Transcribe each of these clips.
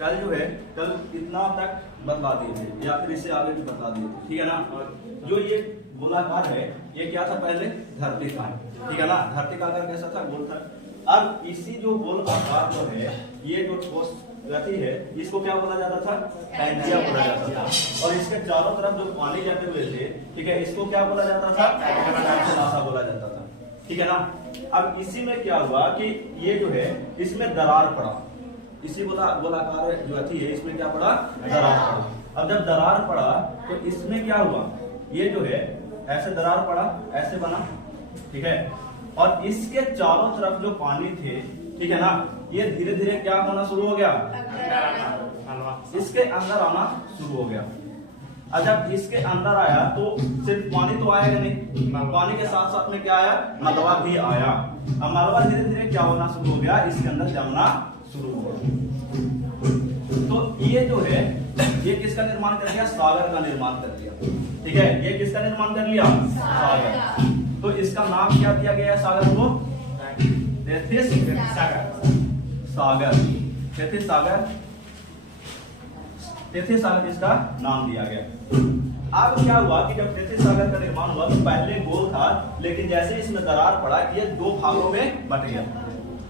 कल जो है कल इतना तक बतला दिए थे या फिर इससे आगे भी बतला दिए थे, ठीक है ना। और जो ये गोलाकार है ये क्या था पहले धरती का, ठीक है ना। धरती का आकार कैसा था, गोल था। अब इसी जो गोल आकार जो है ये जो ठोस गति है इसको क्या बोला जाता था, पैंजिया बोला जाता था। और इसके चारों तरफ जो पानी जमे हुए थे, ठीक है, इसको क्या बोला जाता था, नासा बोला जाता था, ठीक है ना। अब इसी में क्या हुआ कि ये जो है इसमें दरार पड़ा, इसी गोलाकार जो गति है इसमें क्या पड़ा, दरार पड़ा। अब जब दरार पड़ा तो इसमें क्या हुआ, ये जो है ऐसे दरार पड़ा, ऐसे बना, ठीक है। और इसके चारों तरफ जो पानी थे, ठीक है ना, ये धीरे धीरे क्या होना शुरू हो गया, इसके अंदर आना शुरू हो गया। अब जब इसके अंदर आया तो सिर्फ पानी तो आएगा नहीं, पानी के साथ साथ में क्या आया, मलबा भी आया। अब मलबा धीरे धीरे क्या होना शुरू हो गया, इसके अंदर जमना शुरू हो गया। तो ये जो है ये किसका निर्माण कर दिया, सागर का निर्माण कर दिया, ठीक है। ये किसका निर्माण कर लिया, सागर। तो इसका नाम क्या दिया गया है सागर को, तेथिस सागर, तेथिस सागर, तेथिस सागर इसका नाम दिया गया। अब क्या हुआ कि जब तेथिस सागर का निर्माण हुआ तो पहले गोल था, लेकिन जैसे इसमें दरार पड़ा ये दो भागों में बट गया,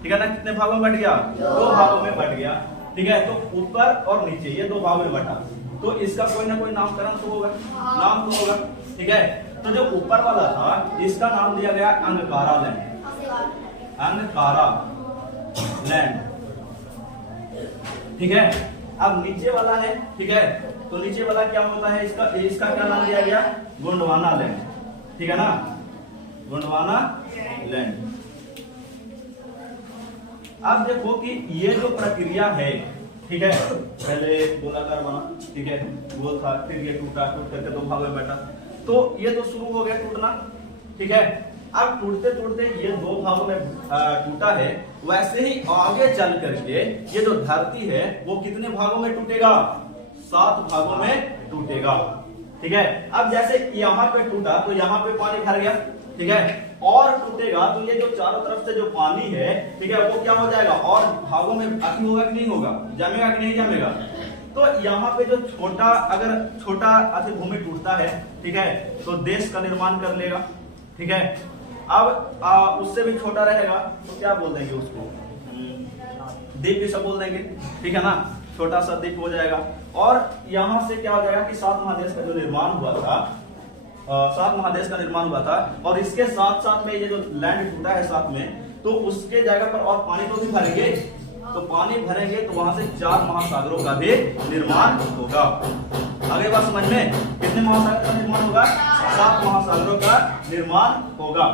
ठीक है ना। कितने भागों में बट गया, दो भागों में बट गया, ठीक है। तो ऊपर और नीचे ये दो भागों में बटा, तो इसका कोई ना कोई नामकरण तो होगा, नाम तो होगा, ठीक है। तो जो ऊपर वाला था इसका नाम दिया गया अंगकारा लैंड, अंगकारा लैंड, ठीक है। अब नीचे वाला है, ठीक है, तो नीचे वाला क्या होता है, इसका क्या नाम दिया गया, गोंडवाना लैंड, ठीक है ना, गोंडवाना लैंड। अब देखो कि ये जो प्रक्रिया है, ठीक है, पहले गोलाकार बना, ठीक है, गोल था, फिर ये टूटा, टूट करके दो भागों में बैठा, तो ये तो शुरू हो गया टूटना, ठीक है। अब टूटते टूटते ये दो भागों में टूटा है, वैसे ही आगे चल करके ये जो धरती है वो कितने भागों में टूटेगा, 7 भागों में टूटेगा, ठीक है। अब जैसे यहाँ पे टूटा तो यहाँ पे पानी भर गया, ठीक है, और टूटेगा तो ये जो चारों तरफ से जो पानी है, ठीक है, वो क्या हो जाएगा, और भागों में अति होगा कि नहीं होगा, जमेगा कि नहीं जमेगा। तो यहाँ पे जो छोटा, अगर छोटा अति भूमि टूटता है, ठीक है, तो देश का निर्माण कर लेगा, ठीक है। अब उससे भी छोटा रहेगा तो क्या बोल देंगे उसको, द्वीप जैसा बोल देंगे, ठीक है ना, छोटा सा द्वीप हो जाएगा। और यहाँ से क्या हो जाएगा कि 7 महादेश का जो निर्माण हुआ था, 7 महादेश का निर्माण हुआ था, और इसके साथ साथ में ये जो लैंड टूटा है साथ में, तो उसके जगह पर और पानी तो भी भरेंगे, तो पानी भरेंगे तो वहां से 4 महासागरों का भी निर्माण होगा। आगे बात समझ में, कितने महासागर का निर्माण होगा, 7 महासागरों का निर्माण होगा।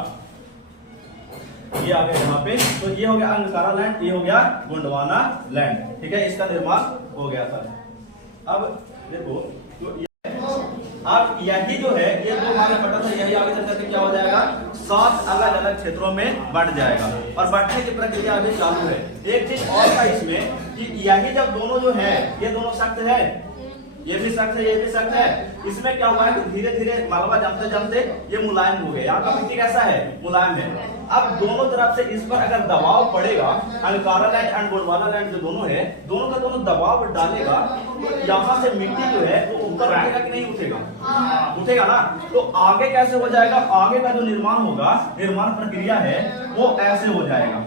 ये आ गया यहाँ पे, तो ये हो गया अंगकारा लैंड, ये हो गया गोंडवाना लैंड, ठीक है, इसका निर्माण हो गया था। अब देखो तो अब यही जो है ये दो भाग में बटा था, यही आगे चल करके क्या हो जाएगा, 7 अलग अलग क्षेत्रों में बढ़ जाएगा, और बढ़ने की प्रक्रिया अभी चालू है। एक चीज और था इसमें कि यही जब दोनों जो है ये दोनों सख्त है, ये भी सख्त है, ये भी सख्त है, इसमें क्या हुआ है कि धीरे धीरे मलबा जमते जमते ये मुलायम हो गया। यहाँ का मिट्टी कैसा है, मुलायम है। अब दोनों तरफ से इस पर अगर दबाव पड़ेगा, अंगकारा लैंड एंड गोंडवाना लैंड जो दोनों है, दोनों का दोनों दबाव डालेगा, तो यहाँ से मिट्टी जो है वो ऊपर उठेगा कि नहीं उठेगा, उठेगा ना। तो आगे कैसे हो जाएगा, आगे का जो निर्माण होगा, निर्माण प्रक्रिया है वो ऐसे हो जाएगा।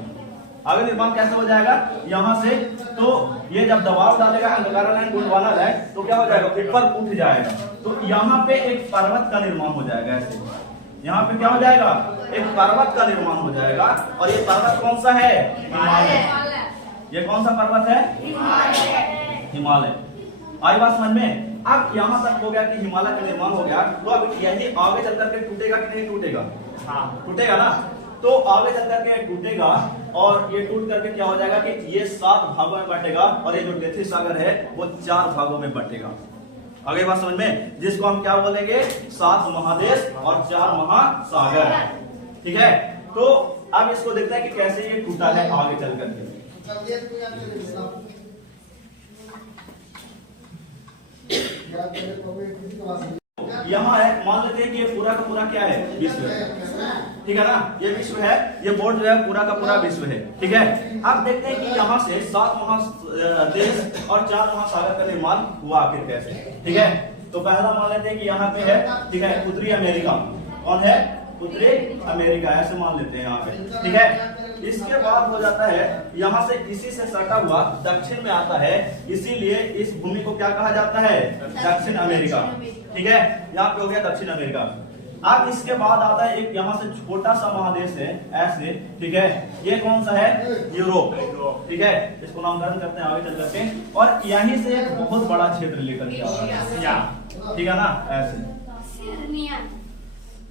आगे निर्माण कैसे हो जाएगा, यहाँ से, तो ये जब दबाव डालेगा अंगकारा लैंड गोंडवाना लैंड, तो क्या हो जाएगा, ऊपर उठ जाएगा। तो यहाँ पे एक पर्वत का निर्माण हो जाएगा, ऐसे यहाँ पे क्या हो जाएगा, एक पर्वत का निर्माण हो जाएगा। और ये पर्वत कौन सा है, हिमालय। ये कौन सा पर्वत है, हिमालय। आई बात समझ में। अब यहाँ तक हो गया कि हिमालय का निर्माण हो गया, तो अब यही आगे चल करके टूटेगा कि नहीं टूटेगा, हाँ टूटेगा ना। तो आगे चल करके टूटेगा, और ये टूट करके क्या हो जाएगा कि ये 7 भागों में बटेगा, और ये जो तेथिस सागर है वो 4 भागों में बटेगा। आगे बात समझ में, जिसको हम क्या बोलेंगे, 7 महादेश और 4 महासागर, ठीक है। तो अब इसको देखते हैं कि कैसे ये टूटा है आगे चल करके। यहाँ है, मान लेते हैं कि ये पूरा का पूरा क्या है, विश्व है, ठीक है ना, ये विश्व है, ये बोर्ड जो है पूरा का पूरा विश्व है, ठीक है। अब देखते हैं कि यहाँ से 7 महादेश और 4 महासागर का निर्माण हुआ आखिर कैसे, ठीक है। तो पहला मान लेते हैं कि यहाँ पे है, ठीक है, उत्तरी अमेरिका, कौन है, उत्तरी अमेरिका, ऐसे मान लेते हैं यहाँ पे, ठीक है। इसके बाद हो जाता है यहाँ से इसी से सटा हुआ दक्षिण में आता है, इसीलिए इस भूमि को क्या कहा जाता है, दक्षिण अमेरिका, ठीक है। यहाँ पे हो गया दक्षिण अमेरिका। अब इसके बाद आता है एक यहाँ से छोटा सा महादेश है ऐसे, ठीक है, ये कौन सा है, यूरोप, ठीक है। इसको नामकरण करते हैं आगे चल करके, और यहीं से एक बहुत बड़ा क्षेत्र लेकर के आता है, ठीक है ना, ऐसे,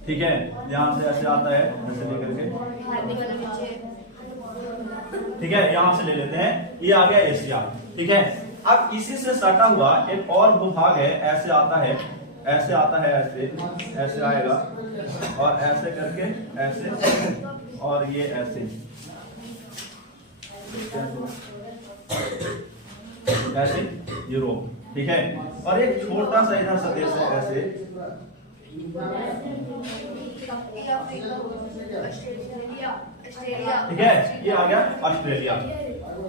ठीक है, यहाँ से ऐसे आता है ऐसे लेकर के, ठीक है, यहाँ से ले लेते हैं, ये आ गया एशिया, ठीक है। अब इसी से सटा हुआ एक और भूभाग है, ऐसे आता है, ऐसे आता है, ऐसे ऐसे आएगा और ऐसे करके ऐसे, और ये ऐसे ऐसे यूरोप, ठीक है। और एक छोटा सा इधर सा देश है ऐसे, ठीक है, ये आ गया ऑस्ट्रेलिया,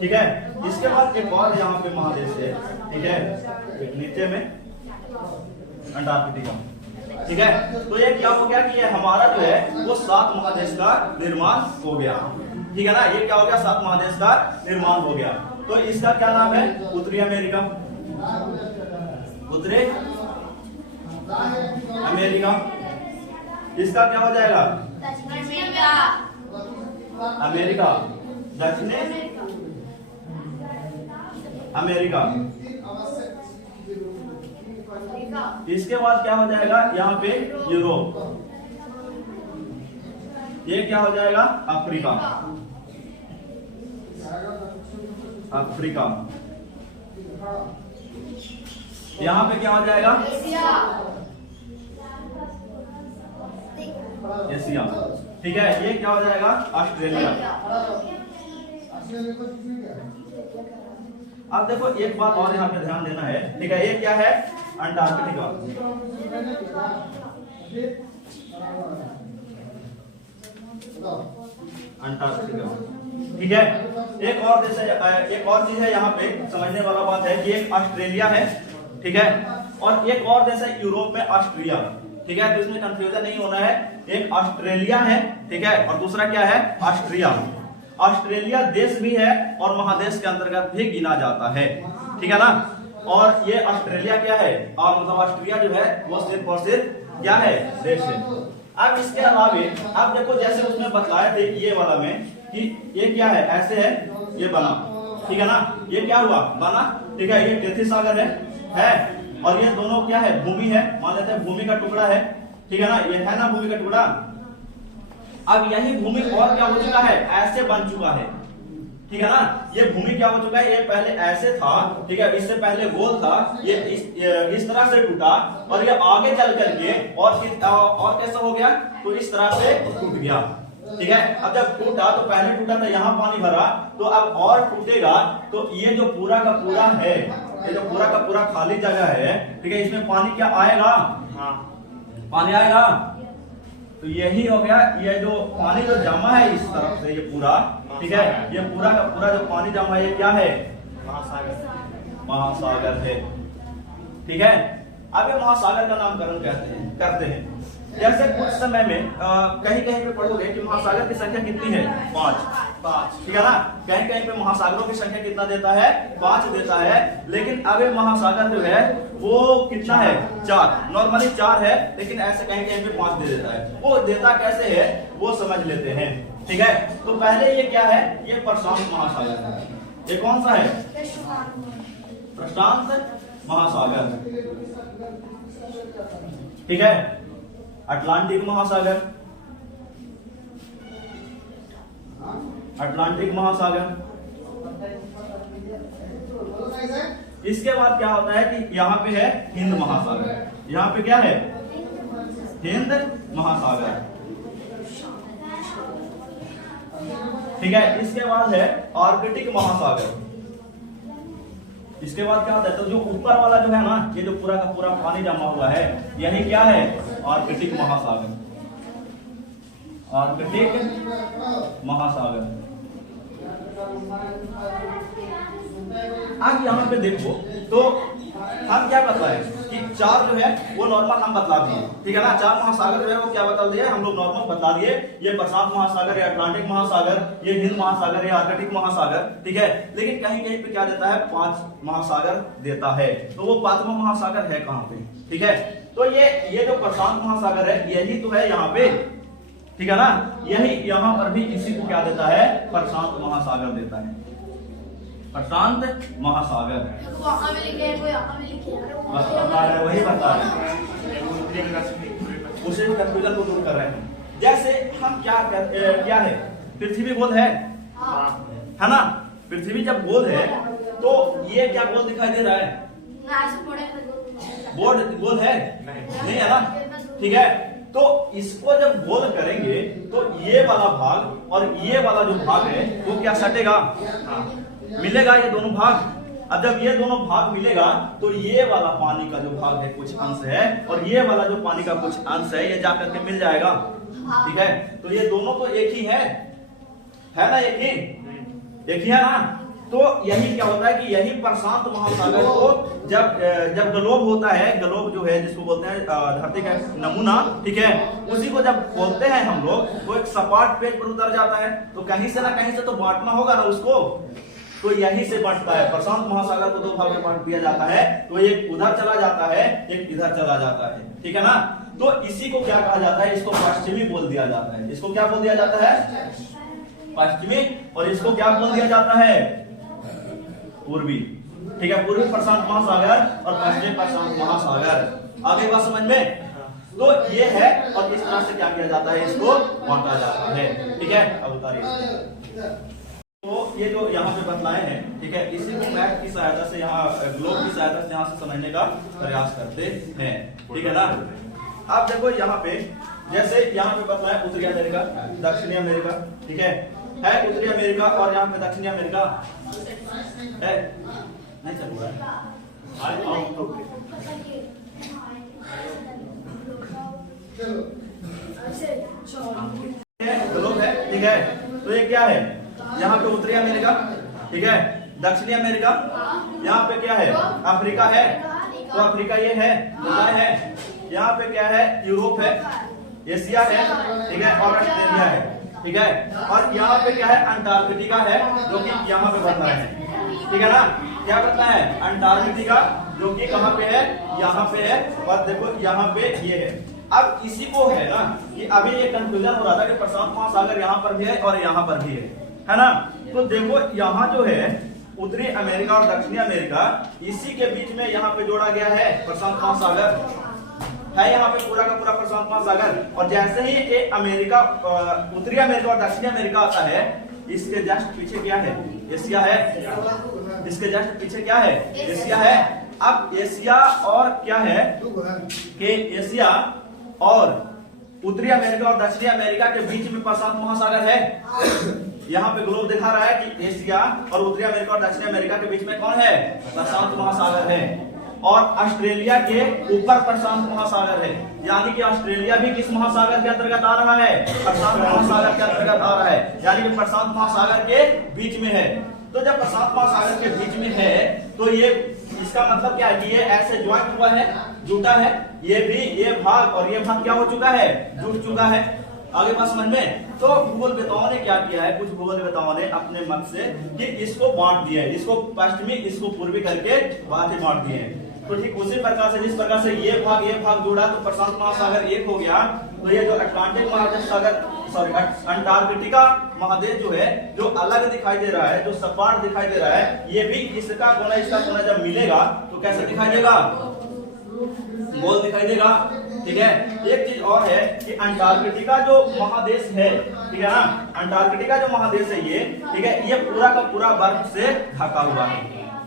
ठीक है। इसके बाद एक और यहाँ पे महादेश है, ठीक है, एक नीचे में अंटार्कटिका, ठीक है। तो ये क्या हो गया कि ये हमारा जो है वो 7 महादेश का निर्माण हो गया, ठीक है ना, ये क्या हो गया, 7 महादेश का निर्माण हो गया। तो इसका क्या नाम है, उत्तरी अमेरिका, उत्तरी अमेरिका। इसका क्या हो जाएगा, अमेरिका, दक्षिण अमेरिका। इसके बाद क्या हो जाएगा, यहाँ पे यूरोप, ये क्या हो जाएगा, अफ्रीका, अफ्रीका। यहाँ पे क्या हो जाएगा, एशिया, ठीक है। ये क्या हो जाएगा, ऑस्ट्रेलिया। अब देखो एक बात और यहाँ पे ध्यान देना है, ठीक है, ये क्या है, अंटार्कटिका, अंटार्कटिका, ठीक है। एक और देश है, एक और चीज है यहाँ पे समझने वाला बात है कि एक ऑस्ट्रेलिया है, ठीक है, और एक और देश है यूरोप में, ऑस्ट्रिया, ठीक है। तो इसमें कंफ्यूजन नहीं होना है, एक ऑस्ट्रेलिया है, ठीक है, और दूसरा क्या है, ऑस्ट्रिया। ऑस्ट्रेलिया देश भी है और महादेश के अंतर्गत भी गिना जाता है, ठीक है ना। और ये ऑस्ट्रेलिया क्या है, और मतलब ऑस्ट्रिया जो है वो सिर्फ और सिर्फ क्या है, देश है। अब इसके अलावा अब देखो जैसे उसमें बताए थे ये वाला में कि ये क्या है, ऐसे है, ये बना, ठीक है ना, ये क्या हुआ, बना, ठीक है। ये टेथी सागर है, और ये दोनों क्या है, भूमि है, मान लेते हैं भूमि का टुकड़ा है, ठीक है ना, ये है ना भूमि का टुकड़ा। अब यही भूमि और क्या हो चुका है, ऐसे बन चुका है, ठीक है ना। ये भूमि क्या हो चुका है, ये पहले ऐसे था, ठीक है, इससे पहले गोल था, ये इस तरह से टूटा और ये आगे चल करके और कैसा हो गया, तो इस तरह से टूट गया, ठीक है। अब जब टूटा तो पहले टूटा था, यहाँ पानी भरा, तो अब और टूटेगा, तो ये जो पूरा का पूरा है, ये जो पूरा का पूरा खाली जगह है, ठीक है, इसमें पानी क्या आएगा, पानी आएगा। तो यही हो गया, ये जो पानी जो जमा है इस तरफ से, ये पूरा, ठीक है, ये पूरा का पूरा जो पानी जमा है, ये क्या है, महासागर है, ठीक है। अब ये महासागर का नामकरण करते हैं। जैसे कुछ समय में कहीं कहीं पे पढ़ोगे कि महासागर की संख्या कितनी है, 5, ठीक है ना। कहीं कहीं पे महासागरों की संख्या कितना देता है, 5 देता है, लेकिन अब ये महासागर जो है वो कितना है, 4, नॉर्मली 4 है, लेकिन ऐसे कहीं कहीं पे 5 दे देता है। वो देता कैसे है वो समझ लेते हैं, ठीक है। तो पहले ये क्या है, ये प्रशांत महासागर है, ये कौन सा है, प्रशांत महासागर, ठीक है। अटलांटिक महासागर, अटलांटिक महासागर। इसके बाद क्या होता है कि यहाँ पे है हिंद महासागर, यहाँ पे क्या है, हिंद महासागर, ठीक है। इसके बाद है आर्कटिक महासागर, इसके बाद क्या होता है, तो जो ऊपर वाला जो है ना, ये जो पूरा का पूरा पानी जमा हुआ है, यही क्या है, आर्कटिक महासागर। आर्कटिक महासागर। अब यहाँ पे देखो तो हम क्या बतलाए कि चार जो है वो नॉर्मल हम बतला दिए, ठीक है ना। चार महासागर जो है वो क्या बता दिए हम लोग, नॉर्मल बता दिए। ये प्रशांत महासागर, ये अटलांटिक महासागर, ये हिंद महासागर, ये आर्कटिक महासागर, ठीक है। लेकिन कहीं कहीं पे क्या देता है, 5 महासागर देता है। तो वो 5वां महासागर है कहाँ पे, ठीक है। तो ये जो प्रशांत महासागर है यही तो है यहाँ पे, ठीक है ना। यही यहाँ पर भी इसी को क्या देता है, प्रशांत महासागर देता है, प्रशांत महासागर। वही बता रहे हैं, उसे कंफ्यूजन को दूर कर रहे हैं। जैसे हम क्या है, पृथ्वी गोल है ना। पृथ्वी जब गोल है तो ये क्या गोल दिखाई दे रहा है, बोर्ड गोल है नहीं है ना, ठीक है। तो इसको जब गोल करेंगे तो ये वाला भाग और ये वाला जो भाग है वो क्या सटेगा, मिलेगा ये दोनों भाग। अब जब ये दोनों भाग मिलेगा तो ये वाला पानी का जो भाग है कुछ अंश है, और ये वाला जो पानी का कुछ अंश है, ये जाकर के मिल जाएगा, ठीक है। तो ये दोनों तो एक ही है ना, एक ही है ना। तो यही क्या होता है कि यही प्रशांत महासागर को जब ग्लोब होता है, ग्लोब जो है जिसको बोलते हैं धरती का नमूना, ठीक है, उसी को जब खोलते हैं हम लोग तो एक सपाट पेज पर उतर जाता है। तो कहीं से ना कहीं से तो बांटना होगा ना उसको, तो यही से बांटता है। प्रशांत महासागर को 2 भाग में बांट दिया जाता है, तो एक उधर चला जाता है, एक इधर चला जाता है, ठीक है ना। तो इसी को क्या कहा जाता है, इसको पश्चिमी बोल दिया जाता है। इसको क्या बोल दिया जाता है, पश्चिमी। और इसको क्या बोल दिया जाता है, पूर्वी, ठीक है। पूर्वी प्रशांत महासागर और पश्चिमी प्रशांत महासागर। आगे बात समझ में, तो ये है। और इस तरह से क्या किया जाता है, इसको बांटा जाता है, ठीक है। अब उतारिए। तो ये जो यहाँ पे बतलाए हैं, ठीक है, इसी को मैप की सहायता से, यहाँ ग्लोब की सहायता से यहाँ से समझने का प्रयास करते हैं, ठीक है ना। अब देखो यहाँ पे, जैसे यहाँ पे बतलाया उत्तरी अमेरिका, दक्षिणी अमेरिका, ठीक है उत्तरी अमेरिका, और यहाँ पे दक्षिणी अमेरिका है, नहीं चल रहा है, ग्लोब है, ठीक है। तो ये क्या है, यहाँ पे उत्तरी अमेरिका, ठीक है, दक्षिणी अमेरिका, यहाँ पे क्या है, अफ्रीका है, तो अफ्रीका ये है, यहाँ पे क्या है, यूरोप है, एशिया है, ठीक है, और ऑस्ट्रेलिया है, ठीक है। और यहाँ पे क्या है, अंटार्कटिका है, जो कि यहाँ पे बता है, ठीक है ना। क्या बता है, अंटार्कटिका, जो कि कहाँ पे है, यहाँ पे है। और देखो यहाँ पे ये है। अब इसी को है ना कि अभी ये कंफ्यूजन हो रहा था कि प्रशांत महासागर यहाँ पर भी है और यहाँ पर भी है ना। तो देखो यहाँ जो है उत्तरी अमेरिका और दक्षिणी अमेरिका, इसी के बीच में यहाँ पे जोड़ा गया है प्रशांत महासागर है, यहाँ पे पूरा का पूरा प्रशांत महासागर। और जैसे ही ये अमेरिका, उत्तरी अमेरिका और दक्षिणी अमेरिका आता है, इसके जस्ट पीछे क्या है, एशिया है। इसके जस्ट पीछे क्या है, एशिया है। अब एशिया और क्या है कि एशिया और उत्तरी अमेरिका और दक्षिणी अमेरिका के बीच में प्रशांत महासागर है। यहाँ पे ग्लोब दिखा रहा है कि एशिया और उत्तरी अमेरिका और दक्षिणी अमेरिका के बीच में कौन है, प्रशांत महासागर है। और ऑस्ट्रेलिया के ऊपर प्रशांत महासागर है, यानी कि ऑस्ट्रेलिया भी किस महासागर के अंतर्गत आ रहा है, प्रशांत महासागर के अंतर्गत आ रहा है, यानी कि प्रशांत महासागर के बीच में है। तो जब प्रशांत महासागर के बीच में है तो ये, इसका मतलब क्या है कि ये ऐसे ज्वाइंट हुआ है, जुटा है, ये भी, ये भाग और ये भाग क्या हो चुका है, जुट चुका है। आगे बात समझ में। तो भूगोलवेताओं ने क्या किया है, कुछ भूगोलवेताओं ने अपने मत से कि इसको बांट दिया है, इसको पश्चिमी, इसको पूर्वी करके बातें बांट दिए हैं। तो ठीक उसी प्रकार से, जिस प्रकार से ये भाग जुड़ा तो प्रशांत महासागर एक हो गया, तो ये जो अटलांटिक महासागर, सॉरी अंटार्कटिका महादेश जो है, जो अलग दिखाई दे रहा है, जो सपाट दिखाई दे रहा है, ये भी इसका कोना इसका कोना जब मिलेगा तो कैसे दिखाई देगा, गोल दिखाई देगा, ठीक है। एक चीज और है कि अंटार्कटिका जो महादेश है, ठीक है ना, अंटार्कटिका जो महादेश है ये, ठीक है, ये पूरा का पूरा बर्फ से ढका हुआ है,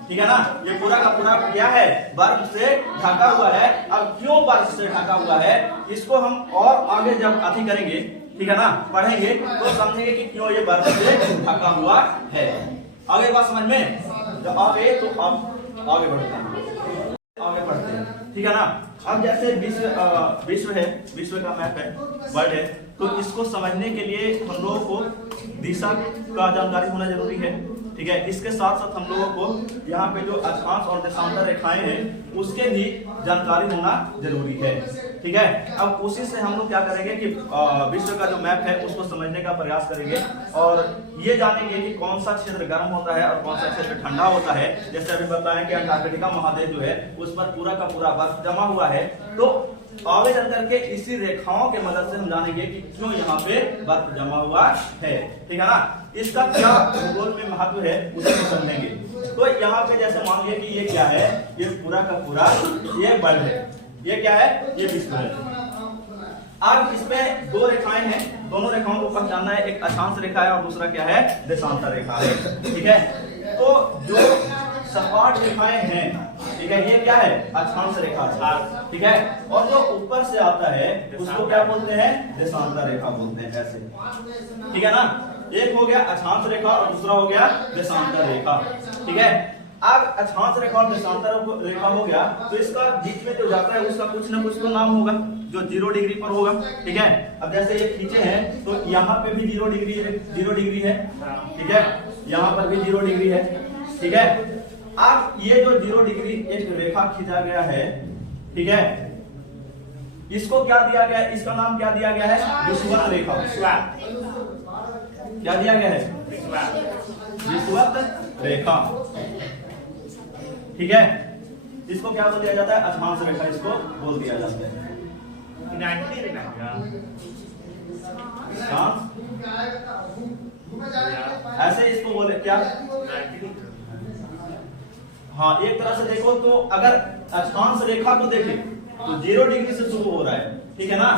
ठीक है ना। ये पूरा का पूरा क्या है, बर्फ से ढका हुआ है। अब क्यों बर्फ से ढका हुआ है, इसको हम और आगे जब अति करेंगे, ठीक है ना, पढ़ेंगे तो समझेंगे कि क्यों ये बर्फ से ढका हुआ है। आगे बात समझ में, जब आगे तो अब आगे बढ़ते हैं, आगे बढ़ते हैं, ठीक है ना। अब जैसे विश्व है, विश्व का मैप है, वर्ल्ड है, तो इसको समझने के लिए हम लोगों को दिशा का जानकारी होना जरूरी है, ठीक है। इसके साथ साथ हम लोगों को यहाँ पे जो अक्षांश और देशांतर रेखाएं हैं उसके भी जानकारी होना जरूरी है, ठीक है। अब उसी से हम लोग क्या करेंगे कि विश्व का जो मैप है उसको समझने का प्रयास करेंगे और ये जानेंगे कि कौन सा क्षेत्र गर्म होता है और कौन सा क्षेत्र ठंडा होता है। जैसे अभी बताएं कि अंटार्कटिका महादेव जो है उस पर पूरा का पूरा बर्फ जमा हुआ है, तो आगे चल करके इसी रेखाओं के मदद से हम जानेंगे कि क्यों यहाँ पे बर्फ जमा हुआ है, ठीक है ना। इसका क्या भूगोल में महत्व है उसे समझेंगे। तो यहाँ पे जैसे मान लिया कि ये क्या है, ये पूरा का पूरा ये वर्ल्ड है, ये क्या है, ये विश्व है। अब इसमें दो रेखाएं हैं, दोनों रेखाओं को पहचानना है, एक अक्षांश रेखा है और दूसरा क्या है, देशांतर रेखा है, ठीक है। तो जो सपाट रेखाएं हैं, ठीक है, ये क्या है, अक्षांश रेखा, ठीक है, और जो ऊपर से आता है उसको क्या बोलते हैं, देशांतर रेखा बोलते हैं, ऐसे, ठीक है ना। एक हो गया अक्षांश रेखा और दूसरा हो गया देशांतर रेखा, ठीक है। अब अक्षांश रेखा और देशांतर रेखा हो गया तो इसका बीच में जो जाता है उसका कुछ ना कुछ तो नाम होगा जो 0 डिग्री पर होगा, ठीक है। अब जैसे ये खींचे हैं तो यहाँ पे भी 0 डिग्री है, 0 डिग्री है, ठीक है, यहाँ पर भी 0 डिग्री है, ठीक है। अब ये जो 0 डिग्री एक रेखा खींचा गया है, ठीक है, इसको क्या दिया गया है, इसका नाम क्या दिया गया है, विषुवत रेखा। क्या दिया गया है, विषुवत रेखा, ठीक है। इसको क्या बोल दिया जाता है, अक्षांश रेखा इसको बोल दिया जाता है। ऐसे इसको बोले क्या, हाँ, एक तरह से देखो तो अगर अक्षांश रेखा को देखें तो 0 डिग्री से शुरू हो रहा है, ठीक है ना।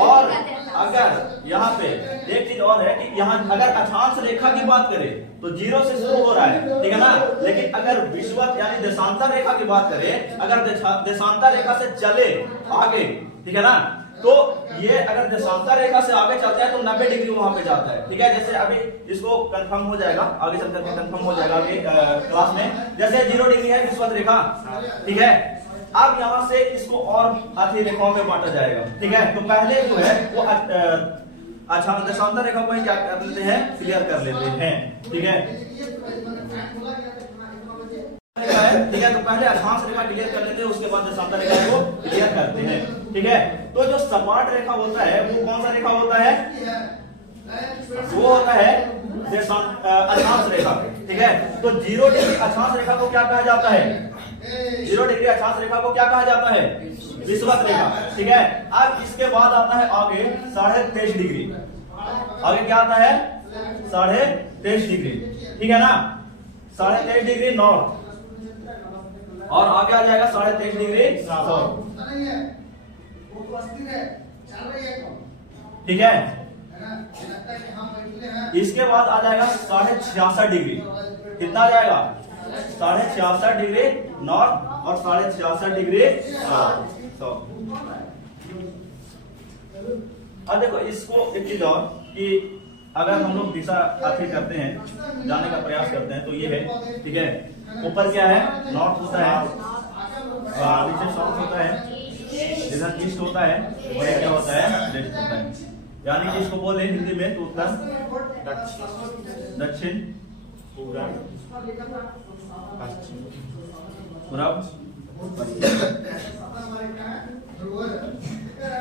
और अगर यहाँ पे एक चीज और है कि यहाँ अगर अक्षांश रेखा की बात करें तो 0 से शुरू हो रहा है, ठीक है ना। लेकिन अगर विषुवत यानी देशांतर रेखा की बात करें, अगर देशांतर रेखा से चले आगे, ठीक है ना, तो ये अगर देशांतर रेखा से आगे चलता है तो 90 डिग्री वहां पे जाता है, ठीक है। जैसे अभी इसको कंफर्म हो जाएगा, आगे चल करके कंफर्म हो जाएगा अभी क्लास में। जैसे 0 डिग्री है विषुवत रेखा, ठीक है। अब यहाँ से इसको और आधी रेखाओं में बांटा जाएगा, ठीक है। तो पहले जो है वो अच्छा देशांतर रेखा को क्या कर लेते हैं, क्लियर कर लेते हैं, ठीक है, ठीक है। तो पहले अक्षांश रेखा क्लियर कर लेते हैं, उसके बाद देशांतर रेखा को क्लियर करते हैं, ठीक है। तो जो सपाट रेखा होता है वो कौन सा रेखा होता है, वो होता है अक्षांश रेखा, ठीक है। तो 0 डिग्री अक्षांश रेखा को क्या कहा जाता है, 0 डिग्री अक्षांश रेखा को क्या कहा जाता है, विषुवत रेखा, ठीक है। अब इसके बाद आता है आगे 23.5 डिग्री, आगे क्या आता है, 23.5 डिग्री, ठीक है ना, 23.5 डिग्री नॉर्थ, और आगे आ जाएगा 23.5 डिग्री साउथ, ठीक है। इसके बाद आ जाएगा 66.5 डिग्री, कितना आ जाएगा, 66.5 डिग्री नॉर्थ और 66.5 डिग्री साउथ। अब देखो इसको एक चीज और कि अगर हम लोग दिशा आखिर करते हैं, जाने का प्रयास करते हैं, तो ये है, ठीक है। ऊपर क्या है, नॉर्थ होता है, नीचे साउथ होता है, इधर ईस्ट होता है, और क्या होता है, वेस्ट होता है। यानी कि इसको बोले हिंदी में तो उत्तर, दक्षिण, पूरब,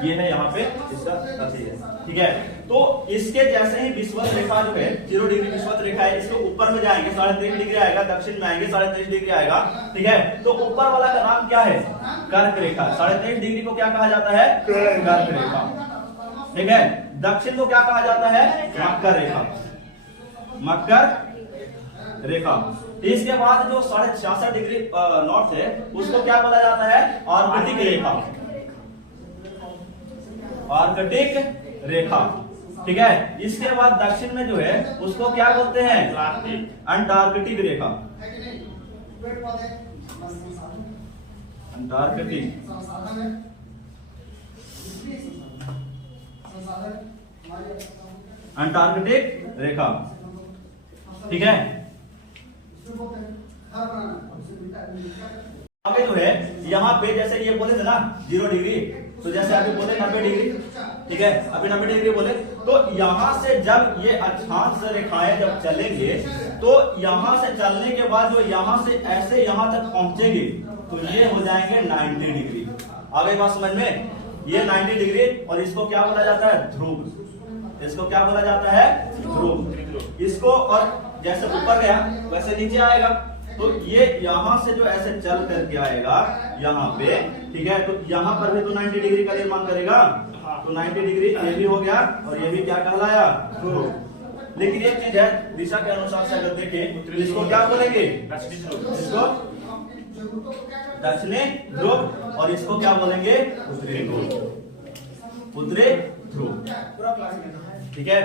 ये है यहाँ पे इसका अर्थी है, ठीक है। तो इसके जैसे ही विषुवत रेखा जो है 0 डिग्री विषुवत रेखा है, इसके ऊपर में जाएंगे 23.5 डिग्री आएगा, दक्षिण में आएंगे 23.5 डिग्री आएगा, ठीक है। तो ऊपर वाला का नाम क्या है, कर्क रेखा। 23.5 डिग्री को क्या कहा जाता है, कर्क रेखा, ठीक है। दक्षिण को क्या कहा जाता है, मकर रेखा, मकर रेखा। इसके बाद जो 66.5 डिग्री नॉर्थ है उसको क्या बोला जाता है, आर्कटिक रेखा, आर्कटिक रेखा, ठीक है। इसके बाद दक्षिण में जो है उसको क्या बोलते हैं, अंटार्कटिक रेखा, अंटार्कटिक, अंटार्कटिक रेखा, ठीक है। आगे जो है यहाँ पे जैसे ये बोले थे ना 0 डिग्री, तो जैसे अभी बोले 90 डिग्री, ठीक है, अभी 90 डिग्री बोले, तो यहाँ से जब ये अक्षांश रेखाएं जब चलेंगे तो यहाँ से चलने के बाद जो यहाँ से ऐसे यहाँ तक पहुंचेंगे तो ये हो जाएंगे 90 डिग्री। आ गई बात समझ में? ये 90 डिग्री, और इसको क्या बोला जाता है? ध्रुव। इसको क्या बोला जाता है? ध्रुव। इसको, और जैसे ऊपर गया वैसे नीचे आएगा, तो ये यहाँ से जो ऐसे चल करके आएगा यहाँ पे, ठीक है, तो यहाँ पर भी तो 90 डिग्री का निर्माण करेगा, तो 90 डिग्री ये भी हो गया, और ये भी क्या कहलाया? ध्रुव। लेकिन एक चीज है, दिशा के अनुसार से अगर देखें तो इसको क्या बोलेंगे? इसको दक्षिणी ध्रुव, और इसको क्या बोलेंगे? उत्तरी ध्रुव। उत्तरी ध्रुव, ठीक है।